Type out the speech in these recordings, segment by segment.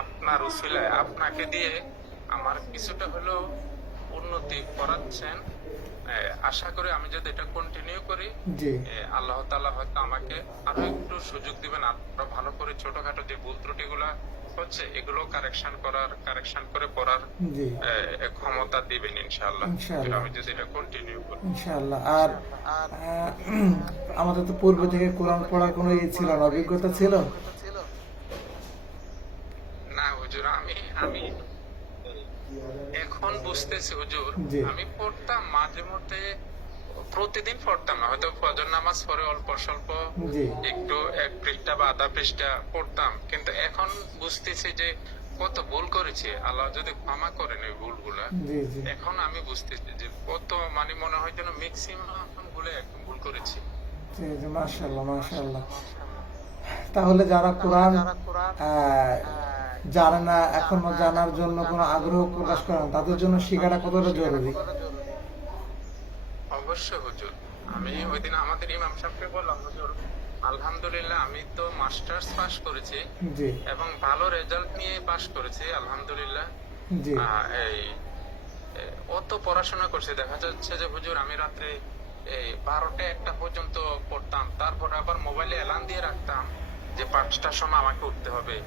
আপনার উসিলায় আপনাকে দিয়ে আমার কিছুটা হলেও উন্নতি করাচ্ছেন। আশা করি আমি যদি এটা কন্টিনিউ করি, জি আল্লাহ তাআলা হয়তো আমাকে আরো একটু সুযোগ দিবেন, আরো ভালো করে ছোটখাটো যে ভুল ত্রুটিগুলা হচ্ছে এগুলো কারেকশন করে পড়ার জি ক্ষমতা দিবেন ইনশাআল্লাহ। ইনশাআল্লাহ আমি যদি এটা কন্টিনিউ করি। ইনশাআল্লাহ। আর আমাদের তো পূর্বে থেকে কোরআন পড়ার কোনো ইয়ে ছিল না, অভিজ্ঞতা ছিল? না হুজুর, আমি আমি এখন বুঝতেছি হুজুর। জি আমি পড়তাম মাঝে মধ্যে, প্রতিদিন পড়তাম না, হয়তো ফজর নামাজ পড়ে অল্প স্বল্প জি একটু এক পৃষ্ঠা বা আধা পৃষ্ঠা পড়তাম, কিন্তু এখন বুঝতেছি যে কত ভুল করেছি, আল্লাহ যদি ক্ষমা করেন এই ভুলগুলা। জি জি এখন আমি বুঝতেছি যে কত, মানে মনে হয় যেন ম্যাক্সিমাম ভুলে একদম ভুল করেছি। জি জি, মাশাআল্লাহ মাশাআল্লাহ। তাহলে যারা কোরআন জানে না, এখনো জানার জন্য কোনো আগ্রহ প্রকাশ করেন, তাদের জন্য শেখাটা কতটা জরুরি? অবশ্যই হুজুর। আমি ওই দিন আমাদের ইমাম সাহেবকে বললাম, হুজুর আলহামদুলিল্লাহ আমি তো মাস্টার্স পাস করেছি জি এবং ভালো রেজাল্ট নিয়ে পাস করেছি আলহামদুলিল্লাহ। জি এই অত পড়াশোনা করছি, দেখা যাচ্ছে যে হুজুর আমি রাত্রে এই 12টা 1টা পর্যন্ত পড়তাম, তারপর আবার মোবাইলে অ্যালার্ম দিয়ে রাখতাম যে 5টার সময় আমাকে উঠতে হবে।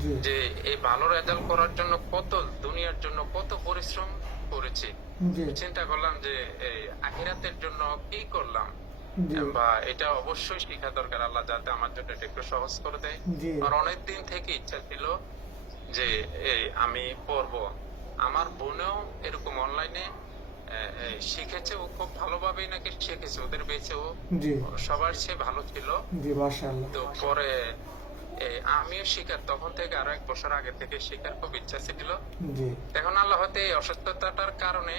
জি যে এই ভালো রেজাল্ট করার জন্য কত, দুনিয়ার জন্য কত পরিশ্রম করেছি। জি চিন্তা করলাম যে এই আখিরাতের জন্য কি করলাম, জি বা এটা অবশ্যই শেখা দরকার, আল্লাহ যাতে আমার জন্য এটা একটু সহজ করে দেয়। জি আর অনেকদিন থেকে ইচ্ছা ছিল যে এই আমি পড়বো। আমার বোনেও এরকম অনলাইনে শিখেছে, ও খুব ভালোভাবেই নাকি শিখেছে, ওদের বেঁচেও জি সবার চেয়ে ভালো ছিল। জি মাশাআল্লাহ। তো পরে আমিও শিখার, তখন থেকে আরো 1 বছর আগে থেকে শিখার খুব ইচ্ছা ছিল। জি এখন আল্লাহ হয়তো এই অসুস্থতাটার কারণে,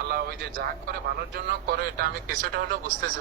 আল্লাহ ওই যে যা করে ভালোর জন্য করে, এটা আমি কিছুটা হলেও বুঝতেছি